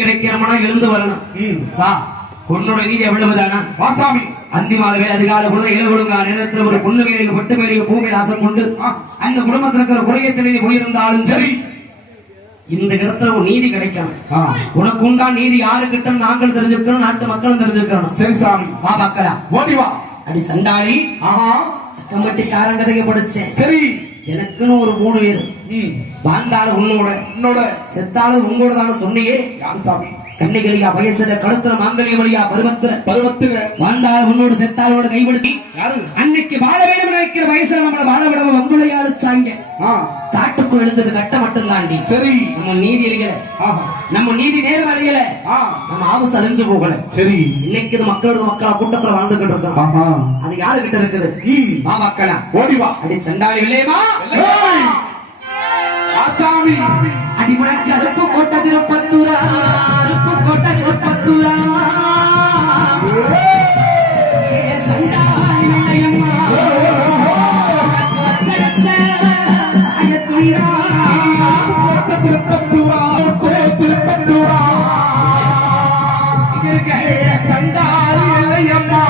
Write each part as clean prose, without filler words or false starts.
கிடைக்கிறோம்னா எழுந்து வரணும். வா, பொண்ணோட நீதி எவ்வளவுதானா? வாசாமி அந்திமால வேலை அதிகால பொழுது இளவொழுங்கா நேரத்தில் ஒரு பொண்ணு வேலைக்கு பொட்டு வேலைக்கு பூமியில் ஆசை கொண்டு அந்த குடும்பத்தில் இருக்கிற குறையத்திலே போயிருந்தாலும் சரி, இந்த இடத்துல ஒரு நீதி கிடைக்கணும். உனக்கு உண்டா நீதி யாருக்கிட்ட நாங்கள் தெரிஞ்சுக்கணும், நாட்டு மக்களும் தெரிஞ்சுக்கணும். சரி சாமி, வா பார்க்கலாம். ஓடி வா. அடி சண்டாளி, சக்கம்பட்டி காரங்கதைய படிச்சேன். சரி, எனக்குன்னு ஒரு 3 பேர் வாழ்ந்தாலும் உன்னோட செத்தாலும் உங்களோட தானே சொன்னியே. யாரு சாமி? கண்ணிகளியா வயசுல கழுத்துல மாங்கலிய வழியா பருவத்துல வாழ்ந்தாலும் உன்னோட செத்தாலோட கைவிடுத்தி அன்னைக்கு வாழ வேண்டும் நினைக்கிற வயசுல நம்மள வாழ விடாம வம்புளையாளுச்சாங்க. காட்டுக்குள் எழுந்தது கட்ட மட்டும் தாண்டி. சரி, நம்ம நீதி அழியல, நம்ம நீதி நேர்மை அழியல, நம்ம ஆபஸ் அழிஞ்சு போகல. சரி, இன்னைக்கு மக்களோட மக்களா கூட்டத்துல வாழ்ந்துகிட்டு இருக்கோம். அது யாரு கிட்ட இருக்குது? வா மக்களா, ஓடி வா. அடி சண்டாளி வில்லையமா ஆசாமி, அடிமுடக்கு அருப்பு கோட்ட திருப்பத்தூரா, அருப்பு கோட்ட திருப்பத்தூரா, சண்டாளி வில்லையம்மா ஆயத்துள்ளா கோட்ட திருப்பத்தூரா, திருப்பத்தூரா இங்க இருக்க சண்டாளி வில்லையம்மா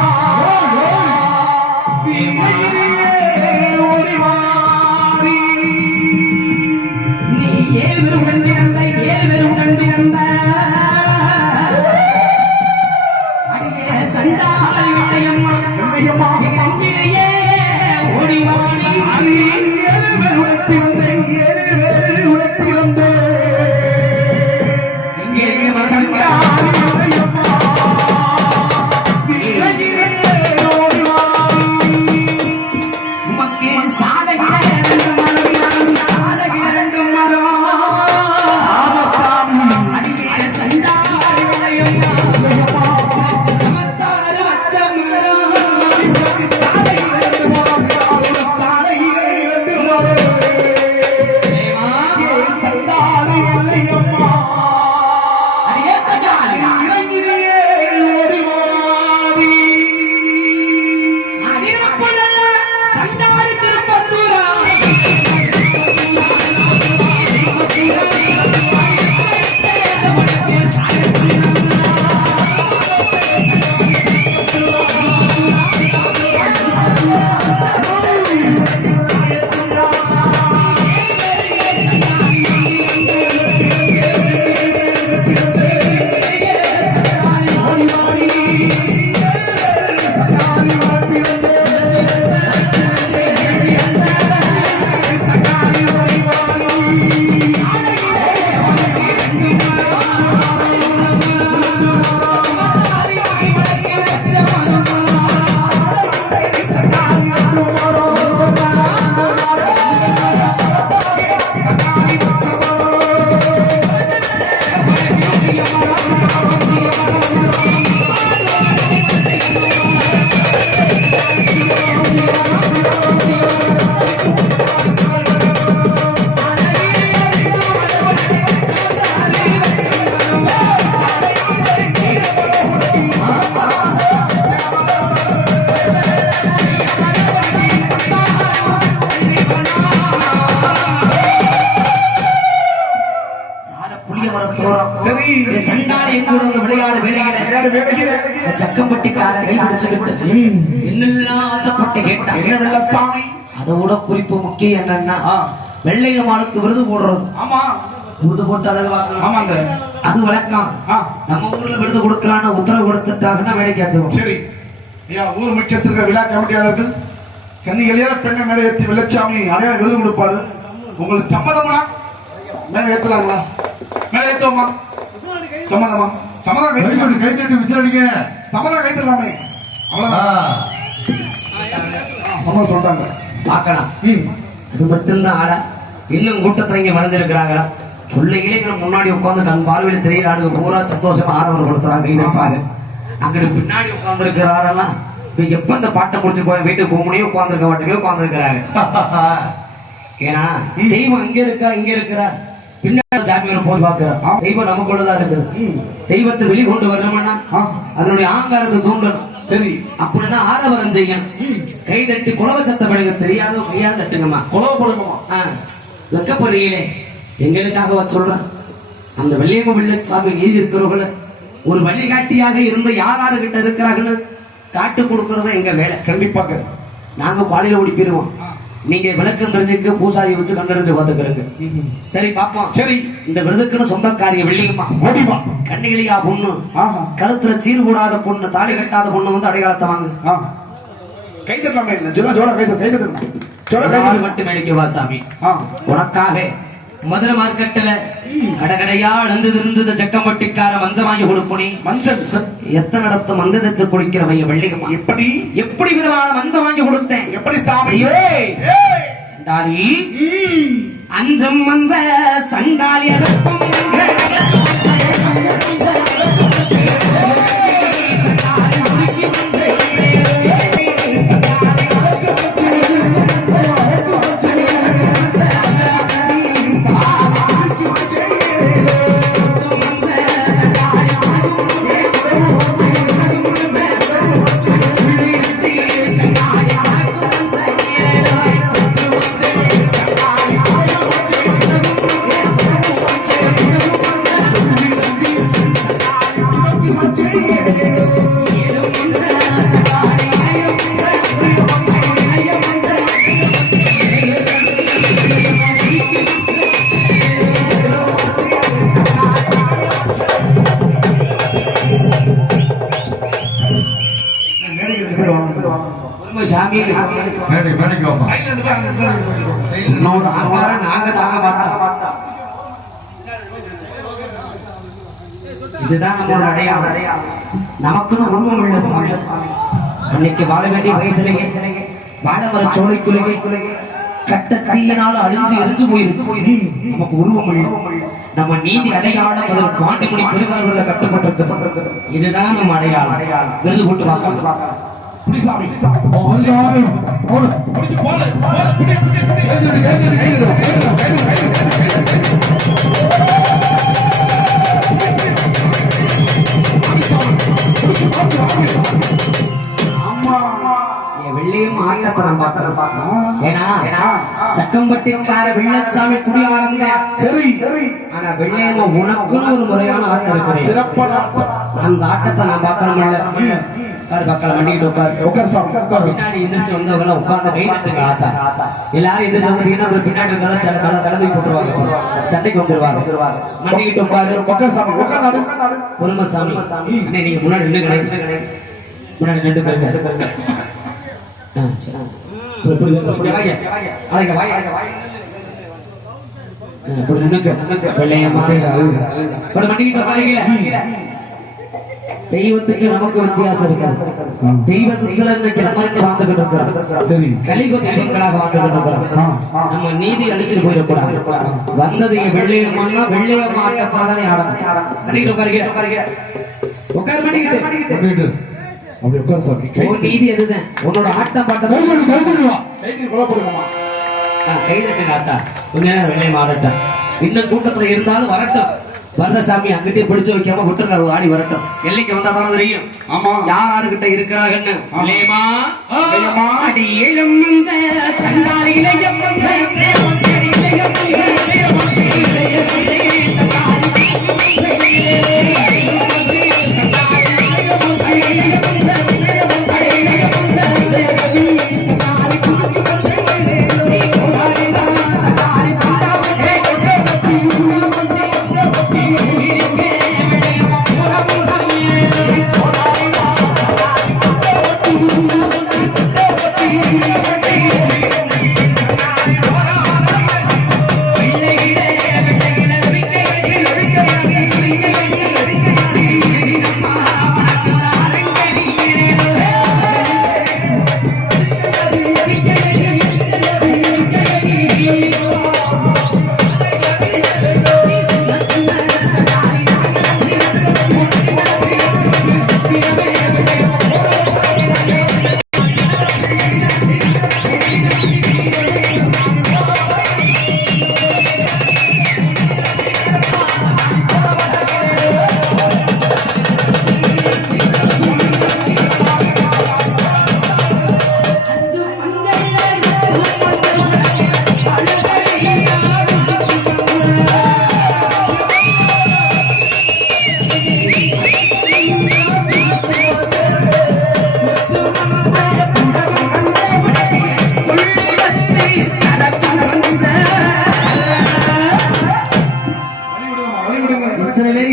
சக்கம்பட்டிக்கார கை பிடிச்சுக்கிட்டு என்னெல்லாம் ஆசைப்பட்டு கேட்டான். என்ன வெள்ள சாமி? அதோட குறிப்பு முக்கியம் என்னன்னா, வெள்ளையம்மாளுக்கு விருது போடுறது. ஆமா, விருது போட்டு அதை ஆமாங்க, அது வழக்கம். நம்ம ஊர்ல விருது கொடுக்கலான்னு உத்தரவு கொடுத்துட்டாங்கன்னா வேலைக்கு. சரி, ஊர் முக்கியஸ்தர்கள் விழா கமிட்டியாளர்கள் கன்னிகளியா பெண்ணை மேடை ஏற்றி வெள்ளச்சாமி அடையாள விருது கொடுப்பாரு. உங்களுக்கு சம்மதமா? மேடை ஏத்தலாங்களா? மேடை ஏத்துவோமா? சம்மதமா? சம்மதம் கைத்தட்டி விசிலடிங்க. சம்மதம் கைத்தலாமே, அவ்வளவுதான். சம்மதம் சொல்றாங்க. பார்க்கலாம், அது மட்டும்தான் ஆளா. இன்னும் கூட்டத்தை இங்க மறந்துருக்கிறாங்களா? சொல்ல இளைஞர்கள் முன்னாடி உட்கார்ந்து தன் பார்வையில் தெரிகிறாரு பூரா சந்தோஷமா ஆரவரம் கொடுத்துறாங்க. இருப்பாங்க அங்கிட்டு பின்னாடி உட்கார்ந்து இருக்கிறாரெல்லாம் எப்ப இந்த பாட்டை முடிச்சு போய் வீட்டுக்கு போகணும் உட்கார்ந்துருக்க மாட்டேங்க உட்கார்ந்துருக்கிறாங்க. ஏன்னா தெய்வம் அங்க இருக்கா இங்க இருக்கிறா பின்னாடி ஜாமியார் போய் பாக்குறோம். தெய்வம் நமக்குள்ளதான் இருக்குது. தெய்வத்தை வெளிக்கொண்டு வரணும்னா அதனுடைய ஆங்காரத்தை தூண்டணும். சரி, அப்படின்னா ஆரவரம் செய்யணும். கை தட்டி குலவ சத்தம் படுங்க. தெரியாதோ கையால் தட்டுங்கம்மா, குலவ படுங்கம்மா. வெக்கப்படுறீங்களே, எங்களுக்காக சொல்றேன். அந்த வெள்ளியம்ம வெள்ளச்சாமி நீதி இருக்கிறவர்கள் ஒரு வழிகாட்டியாக இருந்து யார் யாரு கிட்ட இருக்கிறாங்கன்னு காட்டு கொடுக்கறத எங்க வேலை. கண்டிப்பாக நாங்க காலையில ஓடி போயிருவோம், நீங்க விளக்கம் தெரிஞ்சுக்க பூசாரி வச்சு கண்டறிஞ்சு பாத்துக்கிறங்க. சரி பாப்போம். சரி, இந்த விருதுக்குன்னு சொந்தக்காரிய வெள்ளியம்மா ஓடிவா கண்ணிகளியா பொண்ணு, கழுத்துல சீர் போடாத பொண்ணு, தாலி கட்டாத பொண்ணு வந்து அடையாளத்தை வாங்க. கை தட்டலாமே, ஜோட கை தட்டலாம் மட்டும் மேடிக்கவா சாமி. உனக்காக மதுரை மார்க்கெட்டுல கடகடையா அழுந்து ஜக்கம்பட்டிக்கார மஞ்சள் வாங்கி கொடுப்பனே. மஞ்சள் எத்தனை இடத்த மஞ்சள் தச்சு குடிக்கிறவைய வெள்ளிகமா எப்படி எப்படி விதமான மஞ்சள் வாங்கி கொடுத்தேன். எப்படி சாமி சண்டாளி அஞ்சும் மஞ்ச சண்டாளி அறுக்கும் சாமி. நாங்க தாங்க மாட்டோம். இதுதான் நம்மளோட அடையாளம். நமக்குன்னு உருவம் உள்ள சாமி. அன்னைக்கு வாழ வேண்டிய வயசுலேயே வாழமர சோலைக்குள்ளே கட்டத்தீயினால எரிஞ்சு போயிருச்சு. நமக்கு உருவம் இல்லை. நம்ம நீதி அடையாளம் அதில் பாண்டிமணி பெருகால கட்டுப்பட்டிருக்கு. இதுதான் நம்ம அடையாளம். விருது போட்டு பார்க்கலாம். சாமி வெள்ளையும் ஆட்டத்தை நம்ம பார்க்கிறோம். ஏன்னா சக்கம்பட்டிக்கார வெள்ளச்சாமி குடியாரங்க. சரி, ஆனா வெள்ளையம்மா உனக்குன்னு ஒரு முறையான ஆட்டம் இருக்குது. அந்த ஆட்டத்தை நான் பார்க்கணும். பின்னாடி எந்திரிச்சு வந்தவங்க உட்கார்ந்து கை தட்டுங்க. ஆத்தா எல்லாரும் எந்திரிச்சு வந்துட்டீங்கன்னா பின்னாடி இருக்கிறத சில கலந்து போட்டுருவாங்க, சண்டைக்கு வந்துருவாங்க. மண்டிக்கிட்டு உட்காரு பொறுமசாமி. நீங்க முன்னாடி நின்று கிடையாது, முன்னாடி நின்று போயிருக்க. தெய்வத்துக்கு நமக்கு வித்தியாசம் இருக்காது. தெய்வத்துல இன்னைக்கு நம்ம வாழ்ந்துகிட்டு இருக்கிறோம். கலிக தெய்வங்களாக வாழ்ந்துகிட்டு இருக்கிறோம். நம்ம நீதி அழிச்சுட்டு போயிடக்கூடாது. வந்தது வெள்ளையம்மா வெள்ளையம்மா ஆட்டத்தாலே ஆடணும். பண்ணிட்டு உட்காருங்க, உட்கார பண்ணிக்கிட்டு அப்படி உட்கார சாமி. நீதி அதுதான். உன்னோட ஆட்டம் பாட்டம் கை தட்டுங்க. ஆத்தா கொஞ்ச நேரம் வெள்ளையம்மா ஆடட்டும். இன்னும் கூட்டத்துல இருந்தாலும் வரட்டும். வர்ற சாமி அங்கிட்டே பிடிச்சு வைக்காம விட்டுற ஆடி வரட்டும். எல்லைக்கு வந்தா தானே தெரியும். ஆமா, யார் யாருக்கிட்ட இருக்கிறாங்கன்னு. இல்லையம்மா அடி ஏழும் சண்டாளி இளையம்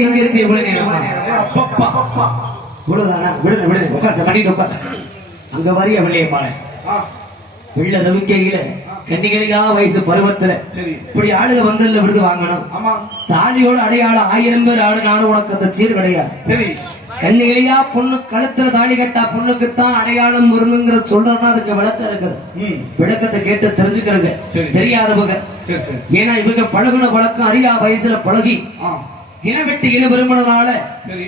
இங்க இருந்து எவ்வளவு நேரமா அப்பப்பா. இவ்வளவுதானா? விடுங்க விடுங்க, உட்கார் சார், கட்டிட்டு உட்கார். அங்க வரிய வெள்ளையம்மாள ஆ, வெள்ள நம்பிக்கையில கன்னிகளிகா வயசு பருவத்துல சரி. இப்படி ஆளுக வந்ததுல விருது வாங்கணும். ஆமா, தாலியோட அடையாளம் 1000 பேர் ஆடுனாலும் உனக்கு அந்த சீர் கிடையாது. சரி. கன்னிகளியா பொண்ணு கழுத்துல தாலி கட்டா பொண்ணுக்குத்தான் அடையாளம் வருதுங்கிற சொல்றோம்னா அதுக்கு விளக்கம் இருக்குது. ம், விளக்கத்தை கேட்டு தெரிஞ்சுக்கிறங்க. சரி. தெரியாதவங்க, சரி சரி. ஏன்னா இவங்க பழகுன பழக்கம் அறியா வயசுல பழகி ஆ, இனவெட்டி இன விரும்பினதுனால சரி.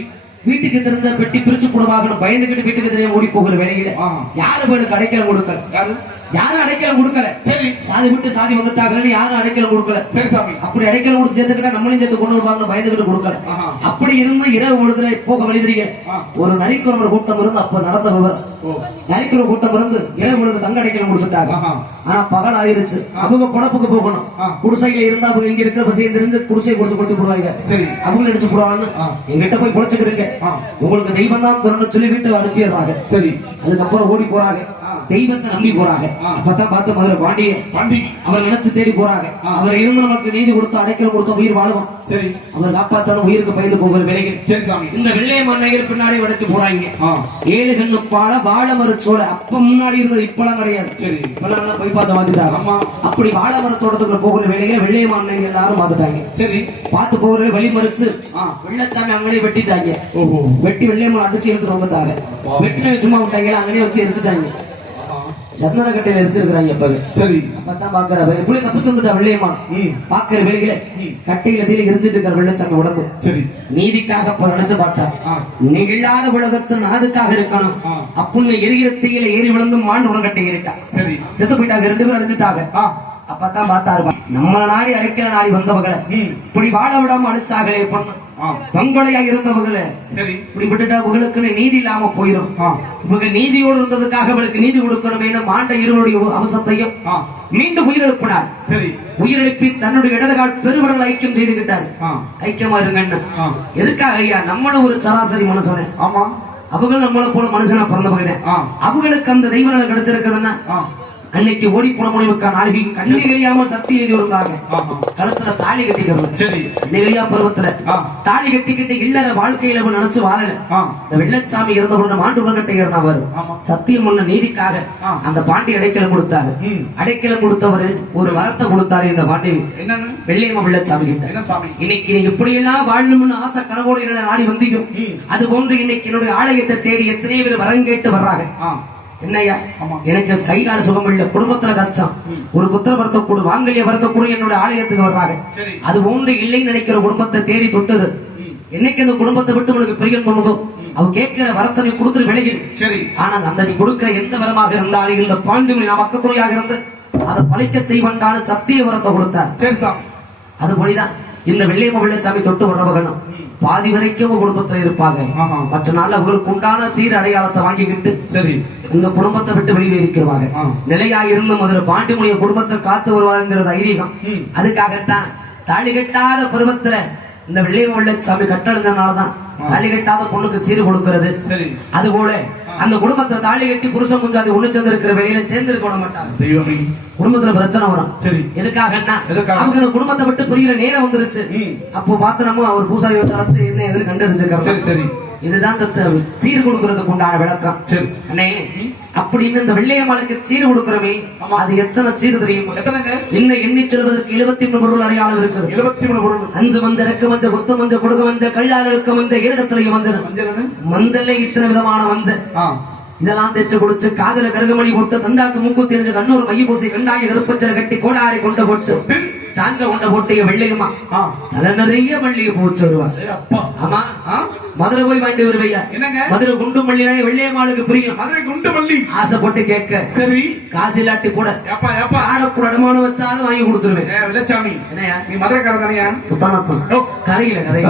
வீட்டுக்கு தெரிஞ்ச பெட்டி பிரிச்சு போடுவாங்கன்னு பயந்துகிட்டு வீட்டுக்கு தெரியாம ஓடி போகிற வேலையில ஆ. யாரு பேருக்கு அடைக்கலம் கொடுக்கல, யாரு? யாரும் அடைக்கலம் கொடுக்கல. சரி. சாதி விட்டு சாதி வந்துட்டாங்கன்னு யாரும் அடைக்கலம் கொடுக்கல. சரி சாமி. அப்படி அடைக்கலம் கொடுத்து சேர்த்துக்கிட்டா நம்மளையும் சேர்த்து கொண்டு வருவாங்கன்னு பயந்துகிட்டு கொடுக்கல. ஆஹா. அப்படி இருந்து இரவு பொழுதுல போக வழிதிரிங்க ஆ. ஒரு நரிக்குறவர் கூட்டம் இருந்து அப்ப நடந்த விவரம். ஓ, நரிக்குற கூட்டம் இருந்து இரவு பொழுது தங்க அடைக்கலம் கொடுத்துட்டாங்க. ஆஹா. ஆனா பகல் ஆயிருச்சு. அவங்க பொழப்புக்கு போகணும். ஆ. குடிசையில இருந்தா அவங்க இங்க இருக்கிற பசியை தெரிஞ்சு குடிசையை கொடுத்து போடுவாங்க. சரி. அவங்க அடிச்சு போடுவாங்கன்னு ஆ. எங்கிட்ட போய் பொழைச்சுக்கிறீங்க, ஆ. உங்களுக்கு தெய்வம் தான் தொடர்ந்து சொல்லி வீட்டு அனுப்பிடுறாங்க. சரி. அதுக்கப்புறம் ஓடி போறாங்க, தெய்வத்தை நம்பி போறாங்க. ஆ. அப்பதான் பார்த்து மதுரை பாண்டிய பாண்டி. அவர் நினைச்சு தேடி போறாங்க. ஆ. அவர் இருந்து நமக்கு நீதி கொடுத்து அடைக்கலம் கொடுத்த உயிர் வாழுவோம். சரி. அவர் காப்பாத்தாலும் உயிருக்கு பயந்து போகிற வேலைகள். சரி சாமி. இந்த வெள்ளைய மண்ணைகள் பின்னாடி உடைச்சு போறாங்க. ஆ, 7 கண்ணு பால வாழை மரச்சோலை அப்ப முன்னாடி இருந்தது, இப்பெல்லாம் கிடையாது. சரி. இப்பெல்லாம் பைபாச மாத்திட்டாங்க. ஆமா. அப்படி வாழை மரத்தோட்டத்துக்குள்ள போகிற வேலைகளை வெள்ளைய மண்ணைகள் எல்லாரும் மாத்திட்டாங்க. சரி. பார்த்து போகிற வழி மறிச்சு ஆ. வெள்ளச்சாமி அங்கனே வெட்டிட்டாங்க. ஓஹோ. வெட்டி வெள்ளைய மரம் அடிச்சு எடுத்துட்டு வந்துட்டாங்க. வெட்டின சும்மா விட்டாங்க, அங்கனே வச்சு எரிச்சுட்டாங்க. சந்தன கட்டையில எரிச்சிருக்கிறாங்க. அப்ப சரி. அப்பதான் பாக்குற எப்படி தப்பிச்சு வந்துட்டா வெள்ளையம்மான். ம், பாக்குற வேலைகளை கட்டையில தீல எரிஞ்சிட்டு இருக்கிற வெள்ளச்சாமி உடம்பு சரி. நீதிக்காக அப்ப நினைச்சு பார்த்தா ஆ. நீங்க இல்லாத உலகத்து நாதுக்காக இருக்கணும் ஆ. அப்புன்னு எரிகிற தீயில ஏறி விழுந்து மாண்டு உடன்கட்டை ஏறிட்டா. சரி. செத்து போயிட்டாங்க, 2 பேரும் அடிச்சுட்டாங்க. ஆ, அப்பதான் பார்த்தாரு, நம்மள நாடி அடைக்கிற நாடி வந்தவங்களை ம், இப்படி வாழ விடாம அடிச்சாங்களே பொண்ணு ஆ, பங்கொலையா இருந்தவங்களை சரி. இப்படி விட்டுட்டா இவங்களுக்குன்னு நீதி இல்லாம போயிடும். ஆ, இவங்க நீதியோடு இருந்ததுக்காக அவளுக்கு நீதி கொடுக்கணுமே மாண்ட இருவருடைய அம்சத்தையும் ஆ, மீண்டும் உயிரிழப்பினார். சரி. உயிரிழப்பி தன்னுடைய இடதுகால் பெருவர்கள் ஐக்கியம் செய்துகிட்டார். ஆ, ஐக்கியமா இருங்கன்னு. ஆ, எதுக்காக ஐயா? நம்மளும் ஒரு சராசரி மனுஷனே, ஆமா. அவங்களும் நம்மளை போல மனுஷனா பிறந்த பகுதி. ஆ, அவங்களுக்கு அந்த தெய்வ நிலை கிடைச்சிருக்குதுன்னா ஆ, அன்னைக்கு ஓடி போன முடிவுக்கா நாளைக்கு கண்ணிகளியாம சக்தி எழுதி இருந்தாங்க. ஆஹா. கழுத்துல தாலி கட்டிக்கிறது. சரி. நெகிழியா பருவத்துல ஆ, தாலி கட்டிக்கிட்டு இல்லற வாழ்க்கையில அவன் நினைச்சு வாழல. ஆ, இந்த வெள்ளச்சாமி இருந்தவரோட மாண்டு உலகட்டை இருந்தார். ஆமா. சத்தியம் பண்ண நீதிக்காக ஆ. அந்த பாண்டி அடைக்கலம் கொடுத்தாரு. ம், அடைக்கலம் கொடுத்தவரு ஒரு வரத்தை கொடுத்தாரு இந்த பாண்டி என்னன்னு? வெள்ளையம்மா வெள்ளச்சாமி கிட்ட. என்ன சாமி? இன்னைக்கு நீங்க இப்படி எல்லாம் வாழணும்னு ஆசை கனவோடு என்னோட நாடி வந்தீங்க. ம். அது போன்று இன்னைக்கு என்னுடைய ஆலயத்தை தேடி எத்தனை பேர் வரம் கேட்டு வர்றாங்க. ஆ, என்னையா, ஆமா. எனக்கு கைகால சுகம் இல்ல, குடும்பத்துல கஷ்டம், ஒரு புத்திர வரத்தை கூட வாங்கலிய வரத்தை கூட என்னோட ஆலயத்துக்கு வர்றாங்க. சரி. அது போன்று இல்லைன்னு நினைக்கிற குடும்பத்தை தேடி தொட்டது. ம், என்னைக்கு அந்த குடும்பத்தை விட்டு உனக்கு பிரியம் பண்ணுதோ அவ கேட்கிற வரத்தை நீ கொடுத்துட்டு விலகிடு. சரி. ஆனா அந்த நீ கொடுக்கிற எந்த வரமாக இருந்தாலும் இந்த பாண்டுமணி நான் பக்கத்துறையாக இருந்து அதை பழிக்க செய்வண்டான சத்திய வரத்தை கொடுத்தார். சரி சாமி. அதுபடிதான் இந்த வெள்ளையம்மா வெள்ளச்சாமி தொட்டு வர்றவர்களும் பாதி வரைக்கும் குடும்பத்துல இருப்பாங்க. ஆஹா. மற்ற நாள் அவங்களுக்கு உண்டான சீர் அடையாளத்தை வாங்கிக்கிட்டு சரி. இந்த குடும்பத்தை விட்டு வெளியே இருக்கிறாங்க. ஆ. நிலையா இருந்து மதுரை பாண்டிமுனிய குடும்பத்தை காத்து வருவாங்கிறது ஐதீகம். ம். அதுக்காகத்தான் தாலி கட்டாத பருவத்துல இந்த வெள்ளையம்மா வெள்ளச்சாமி கட்டெழுந்தனாலதான் தாலி கட்டாத பொண்ணுக்கு சீர் கொடுக்கிறது. சரி. அது போல அந்த குடும்பத்தை தாலி கட்டி புருஷன் குஞ்சாதி ஒண்ணு சேர்ந்து இருக்கிற வேலையில சேர்ந்து இருக்க விட மாட்டாங்க. தெய்வமே. குடும்பத்துல பிரச்சனை வரும். சரி. எதுக்காகன்னா எதுக்காக? அவங்க அந்த குடும்பத்தை விட்டு பிரிகிற நேரம் வந்துருச்சு. ம். அப்போ பாத்திரமும் அவர் பூசாரி வச்சு அரைச்சு என்ன எதுன்னு கண்டறிஞ்சுக்கிறாங்க. சரி சரி. இதுதான் சீர் கொடுக்கறதுக்கு உண்டான விளக்கம். சரி. அண்ணே, அப்படின்னு இந்த வெள்ளையம்மாளுக்கு சீர் கொடுக்கிறமே அது எத்தனை சீர் தெரியுமா? எத்தனைங்க? இன்னும் எண்ணி சொல்வதற்கு 73 பொருள் அடையாளம் இருக்குது. 73 பொருள். 5 மஞ்சள், ரெக்க மஞ்சள், கொத்து மஞ்சள், கொடுக்க மஞ்சள், கல்லாறு இருக்க மஞ்சள், இரடத்திலேயே மஞ்சள். மஞ்சள். மஞ்சள்ல இத்தனை விதமான மஞ்சள். ஆ, இதெல்லாம் தேய்ச்சு குடிச்சு காதல கருகமணி போட்டு தண்டாக்கு மூக்கு தெரிஞ்சு கண்ணூர் மைய பூசி கண்டாய கருப்பச்சல் கட்டி கோடாரை கொண்ட போட்டு சாஞ்ச கொண்ட போட்டு வெள்ளையம்மா ஆ. தலை நிறைய மல்லிகை பூச்சு வருவா. ஏய் அப்பா. ஆமா, ஆ? மதுரை போய் வாண்டி வருவையா? என்னங்க? மதுரை குண்டு மல்லினா வெள்ளையம்மாளுக்கு புரியும். மதுரை குண்டு மல்லி. ஆசைப்பட்டு கேட்க சரி. காசு இல்லாட்டி கூட ஏப்பா ஏப்பா. ஆடக்கூட அடமானம் வச்சாலும் வாங்கி கொடுத்துருவேன். வெள்ளச்சாமி. என்னையா நீ மதுரைக்காரன் தானயா? புத்தானத்தம் ஓ. கரையில கரை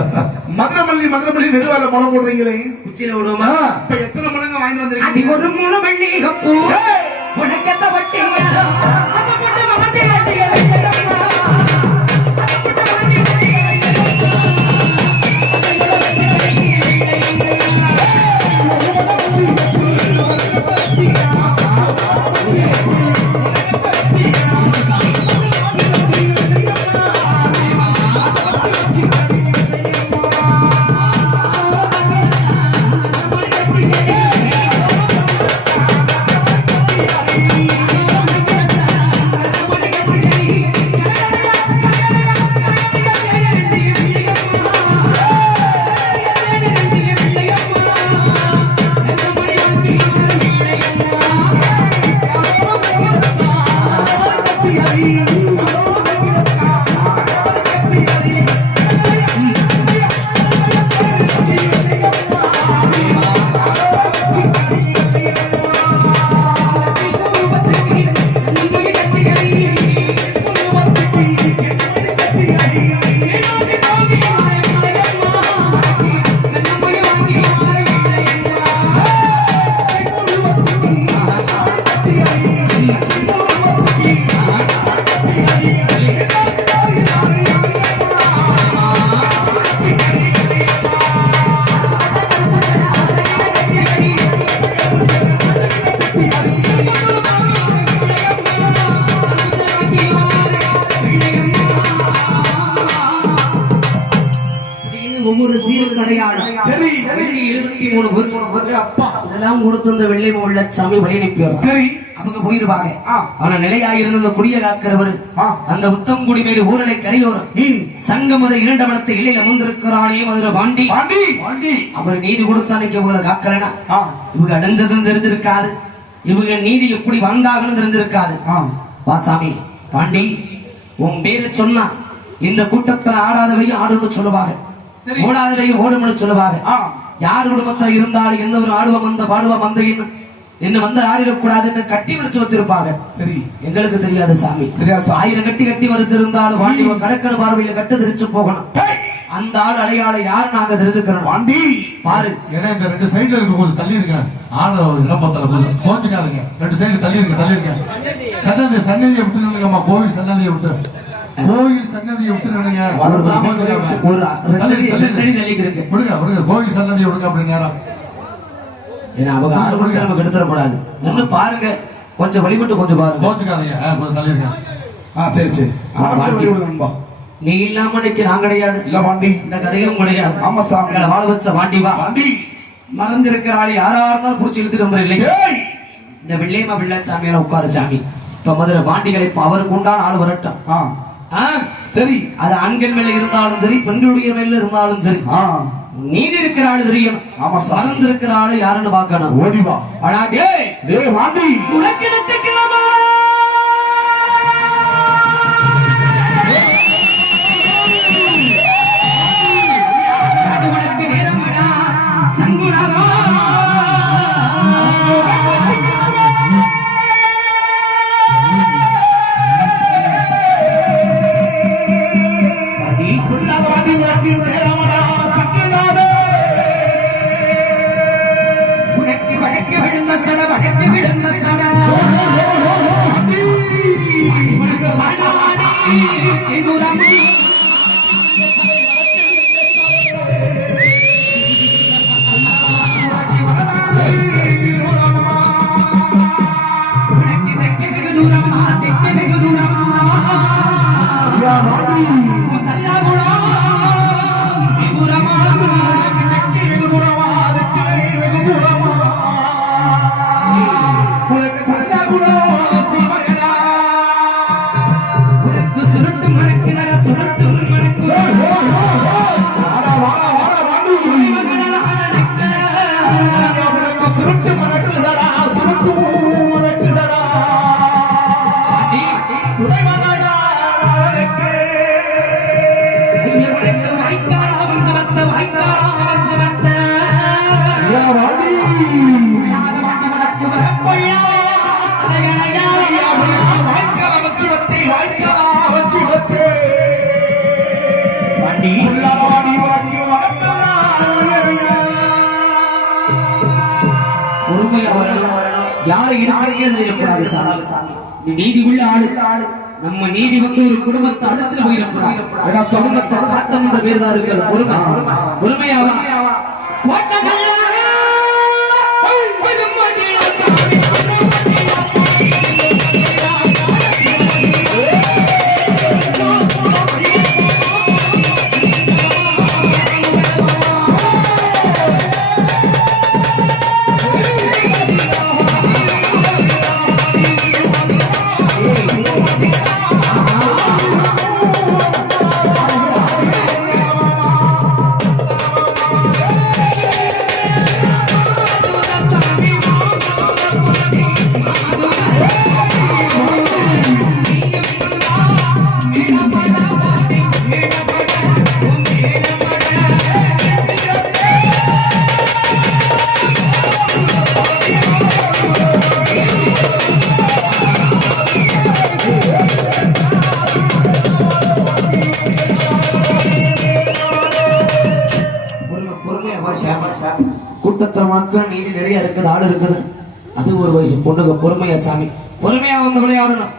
மதுரை மல்லி நெருவால முளை போடுறீங்களே. குச்சியில விடுவோமா? இப்ப எத்தனை முழங்க வாங்கி அடி வந்திருக்கீங்க? ஒரு மூணு மல்லிகை பூ உனக்கெத்த வட்டிங்க அதை போட்டு மாட்டி கட்டிய வெள்ளையம்மா. அதை போட்டு மாட்டி கட்டிய வெள்ளையம்மா. அடையாளம். சரி 73 அப்பா இதெல்லாம் கொடுத்து இந்த வெள்ளை உள்ள சாமி வழி அனுப்பிடுறோம். சரி அவங்க போயிருவாங்க. ஆ. ஆனா நிலையாயிருந்த அந்த குடிய காக்கிறவர் ஆ. அந்த உத்தம் குடிமேடு ஊரடை கரையோரம் சங்கமத இரண்டவனத்தை இலையில் அமர்ந்திருக்கிறானே மதுரை பாண்டி பாண்டி பாண்டி அவர் நீதி கொடுத்த அன்னைக்கு இவங்களை காக்கிறேன்னா ஆ இவங்க அடைஞ்சதும் தெரிஞ்சிருக்காது. இவங்க நீதி எப்படி வாழ்ந்தாங்கன்னு தெரிஞ்சிருக்காது. ஆ வாசாமி பாண்டி உன் பேரு சொன்னா இந்த கூட்டத்தில் ஆடாதவையும் ஆடுன்னு சொல்லுவாங்க, ஓடாதவையும் ஓடும்னு சொல்லுவாங்க. ஆ யார் குடும்பத்துல இருந்தாலும் எந்த ஒரு ஆடுவம் வந்த பாடுவம் வந்த என்ன வந்து ஆடிடக்கூடாதுன்னு கட்டி வரிச்சு வச்சிருப்பாங்க. சரி எங்களுக்கு தெரியாது சாமி. தெரியாது. 1000 கட்டி வரிச்சிருந்தாலும் பாண்டி கடற்கரை பார்வையில கட்டு தெரிச்சு போகணும். அந்த ஆள் அடையாளம் யாரு நாங்க தெரிஞ்சுக்கிறோம். பாண்டி பாரு ஏன்னா இந்த 2 சைடுல இருக்க கொஞ்சம் தள்ளி இருக்க ஆட இளம்பத்தல கொஞ்சம் கோச்சுக்காதுங்க. 2 சைடு தள்ளி இருக்க சன்னதியை விட்டு நில்லுங்கம்மா. கோவில் சன்னதியை விட்டு கோவில் சன்னதியை விட்டு நில்லுங்க. ஒரு 2 அடி தள்ளி இருக்கு. விடுங்க கோவில் சன்னதியை விடுங்க. அப்படி நேரம் ஏன்னா அவங்க ஆர்வத்தை நம்ம கெடுத்துடக்கூடாது. இன்னும் பாருங்க, கொஞ்சம் வழிபட்டு கொஞ்சம் பாருங்க. கோச்சுக்காதீங்க. கொஞ்சம் தள்ளி இருக்க. சரி சரி நீ இல்லாம இன்னைக்கு நான் கிடையாது. இல்ல பாண்டி இந்த கதையும் கிடையாது. ஆமா சாமி எங்களை வாழ வச்ச பாண்டி வா. பாண்டி மறந்திருக்கிற ஆள் யாரா இருந்தாலும் புடிச்சு இழுத்துட்டு வந்துடும் இல்லைங்க. ஏய் இந்த வெள்ளையம்மா வெள்ளை சாமியால உட்காரு சாமி. இப்ப மதுரை பாண்டிகளை இப்ப அவருக்கு உண்டான ஆள் வரட்டும். சரி அது ஆண்கள் மேல இருந்தாலும் சரி, பெண்களுடைய மேல இருந்தாலும் சரி, நீதி இருக்கிற ஆளு தெரியும். ஆமா சார். மறந்திருக்கிற ஆளு யாருன்னு பாக்கணும். ஓடிவா அடா டேய் டேய் பாண்டி உனக்கிடத்துக்கலாமா உனக்கு நேரமடா சங்குராதா வடக்கு விழுந்த சட வடக்கு விழுந்த சட உனக்கு வாழாடி திமுறமி உனக்கு தெற்கு வெகு தூரமா தெற்கு வெகு தூரமா நல்லா குணம் விபுரமா தெற்கு வெகு தூரமா தெற்கு வெகு தூரமா உனக்கு சுருட்டு மணக்குதட சுருட்டு மணக்கு சுருட்டு மணக்குதடா சுருட்டு மணக்குதடா துணைமகடா உனக்கு வாய்க்காலா வஞ்சமத்த வாய்க்காலா வஞ்சமத்த வாட்டி உனக்கு வரப்பொழியா தலைகளையா வாய்க்கால வச்சு வத்தி வாய்க்காலா வச்சு வத்து வாண்டி உள்ளாடி வாக்கி வணக்கலாம் பொறுமையா வரணும். யாரை இடிச்சிருக்கே தெரியக்கூடாது சாமி. நீ நீதி உள்ள ஆளு. நம்ம நீதி வந்து ஒரு குடும்பத்தை அழைச்சிட்டு போயிடக்கூடாது. குடும்பத்தை காத்தம் என்ற பேர் தான் இருக்கிறது. பொறுமை பொறுமையாவா கூட்டத்தில் மக்கள் நீதி நிறைய இருக்குது, ஆள் இருக்குது. அது ஒரு வயசு பொண்ணுங்க பொறுமையா சாமி. பொறுமையா வந்து விளையாடணும்.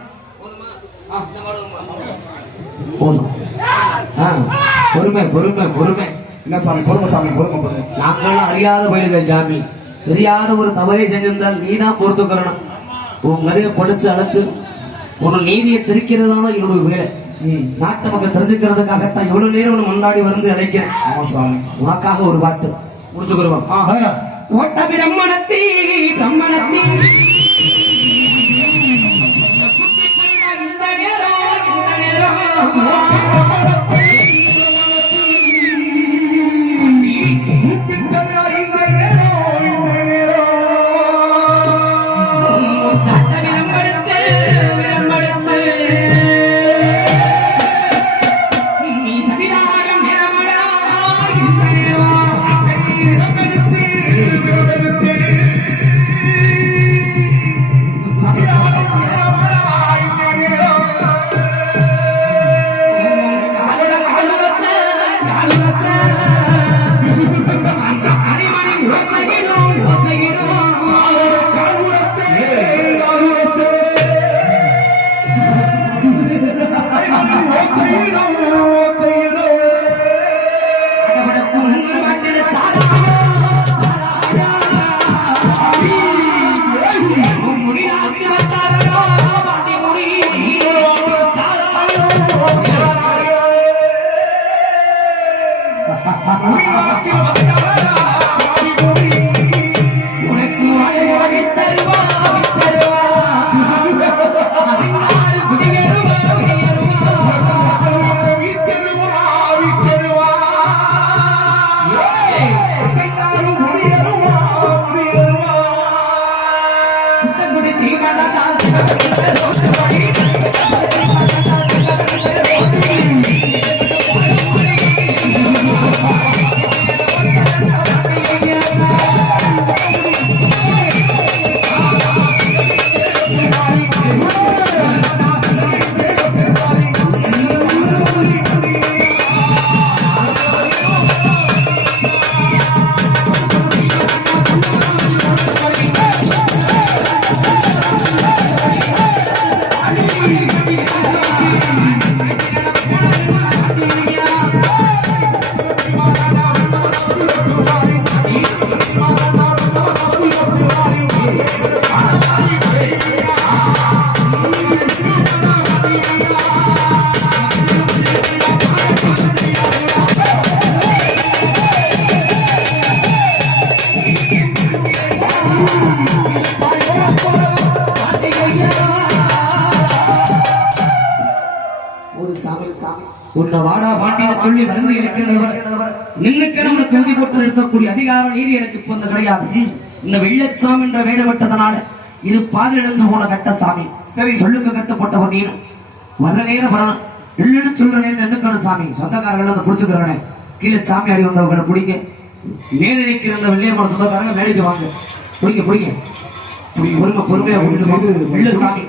பொறுமை பொறுமை பொறுமை. என்ன சாமி பொறுமை சாமி பொறுமை பொறுமை. நாங்களும் அறியாத பயிலுங்க சாமி. தெரியாத ஒரு தவறை செஞ்சிருந்தால் நீ தான் பொறுத்துக்கிறணும். உன் கதையை படிச்சு அழைச்சு உன் நீதியை திரிக்கிறது தான் என்னுடைய வேலை. நாட்டு மக்கள் தெரிஞ்சுக்கிறதுக்காகத்தான் இவ்வளவு நேரம் முன்னாடி வந்து அழைக்கிறேன். ஆமா சாமி. உனக்காக ஒரு பாட்டு முடிச்சுக்கிறோம். கோட்ட பிரம்மணத்தி பிரம்மணத்தி இந்த நேரம் இந்த நேரம் சட்ட விரம்பெடுத்து விரம்பெடுத்து நீ சதிராகம் நிறமடா இந்த நேரம் விரம்பெடுத்து விரம்பெடுத்து சதிராகம் நிறமடா இந்த நேரம் காலுட காலுவச்ச காலுவச்ச அந்த அடிமணி ஓசையிடும் ஓசையிடும் உன்னை வாடா பாண்டின சொல்லி வருந்து இழைக்கிறவர் நின்னுக்கு நம்மளுக்கு எழுதி போட்டு நிறுத்தக்கூடிய அதிகாரம் நீதி எனக்கு இப்ப வந்து கிடையாது. இந்த வெள்ளச்சாமி என்ற வேடப்பட்டதனால இது பாதி இழந்து போன கட்ட சாமி. சரி, சொல்லுக்கு கட்டப்பட்டவர் நீ வர்ற நேரம் வரணும் இல்லைன்னு சொல்ற நேரம் என்னக்கான சாமி சொந்தக்காரர்கள் அதை பிடிச்சுக்கிறேன். கீழே சாமி அடி வந்தவங்களை பிடிங்க. மேலே நிற்கிற அந்த வெள்ளையமான சொந்தக்காரங்க மேலைக்கு வாங்க. பிடிங்க பிடிங்க பொறுமை பொறுமையா வெள்ள சாமி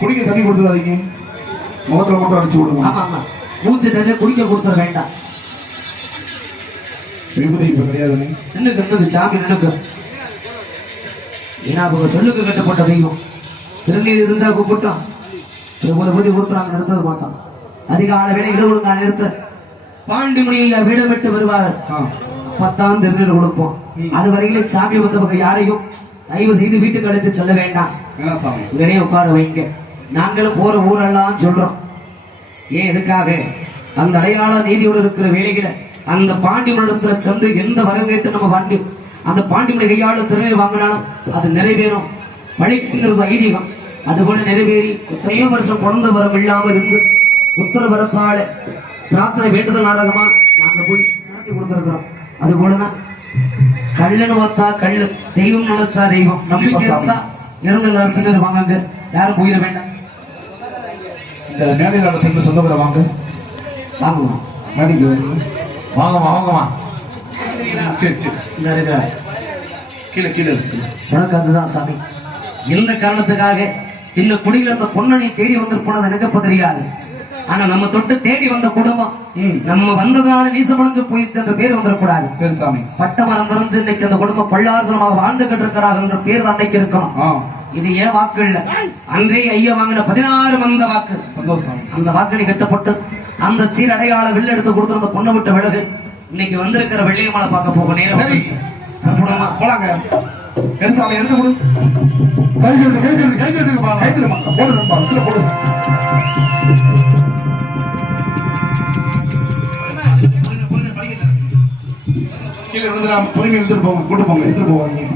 குடிக்க தண்ணி கொடுத்துடாதீங்க. முகத்துல மட்டும் அடிச்சு விடுங்க. ஆமா ஆமா மூச்சு தண்ணி குடிக்க கொடுத்துட வேண்டாம். விபதி இப்ப கிடையாது. நின்னுக்கு சாமி நின்னுக்கு. ஏன்னா அவங்க சொல்லுக்கு கட்டப்பட்ட தெய்வம். திருநீர் இருந்தா கூப்பிட்டோம் திருப்பதி கொடுத்துறாங்க நிறுத்தது மாட்டோம். அதிகால விட இடஒழுங்கா நிறுத்த பாண்டிமுனியை வீடமிட்டு வருவார்கள். 10ஆம் திருநீர் கொடுப்போம். அது வரையிலே சாமி வந்தவங்க யாரையும் தயவு செய்து வீட்டுக்கு அழைத்து சொல்ல வேண்டாம். இங்கனே உட்கார வைங்க. நாங்களும் போற ஊரெல்லாம் சொல்றோம். ஏன் எதுக்காக அந்த அடையாள நீதியோடு இருக்கிற வேலைகளை அந்த பாண்டிமனிடத்துல சென்று எந்த வரம் கேட்டு நம்ம பாண்டி அந்த பாண்டிமனை கையாள திருநீர் வாங்கினாலும் அது நிறைவேறும் பழிப்புங்கிறது ஐதீகம். அதுபோல நிறைவேறி எத்தனையோ வருஷம் குழந்தை வரம் இல்லாம இருந்து உத்தர வரத்தால பிரார்த்தனை வேண்டுதல் நாடகமா நாங்க போய் நடத்தி கொடுத்திருக்கிறோம். அது போலதான் கல்லணு பார்த்தா கல்லு தெய்வம் நினைச்சா தெய்வம் நம்பிக்கை இருந்தா இறந்த திருநீர் வாங்க. யாரும் போயிட வேண்டாம். இந்த மேடையில் திரும்ப சொந்தக்கிற வாங்க வாங்குவோம். மேடைக்கு வாங்கம்மா வாங்கம்மா. சரி சரி இந்த இருக்கிற கீழே கீழே இருக்கு. எனக்கு அதுதான் சாமி. எந்த காரணத்துக்காக இந்த குடியில அந்த பொண்ணனை தேடி வந்திருப்போனது எனக்கு தெரியாது. ஆனா நம்ம தொட்டு தேடி வந்த குடும்பம் நம்ம வந்ததுனால நீசமடைஞ்சு போயிடுச்சு என்ற பேர் வந்துடக்கூடாது. சரி சாமி. பட்டமரம் தெரிஞ்சு இன்னைக்கு அந்த குடும்பம் பல்லாசனமாக வாழ்ந்துகிட்டு இருக்கிறார்கள் என்ற பேர் தான் அன்னைக்கு இருக்கணும். இது ஏன் வாக்கு இல்ல, அன்றே ஐயா வாங்கின 16 மந்த வாக்கு. சந்தோஷம். அந்த வாக்கணி கட்டப்பட்டு அந்த சீரடையாள வில்லு எடுத்து கொடுத்து அந்த பொண்ணை விட்ட விலகு இன்னைக்கு வந்திருக்கிற வெள்ளையமாலை பார்க்க போக நேரம் போலாங்க. எடுத்து எடுத்து கொடு. கை கட்டு கை கட்டு கை கட்டுங்க. போடு போடு. கீழே விழுந்துடாம பொறுமையை எடுத்துட்டு போங்க, கூட்டு போங்க, எடுத்துட்டு போவாதீங்க.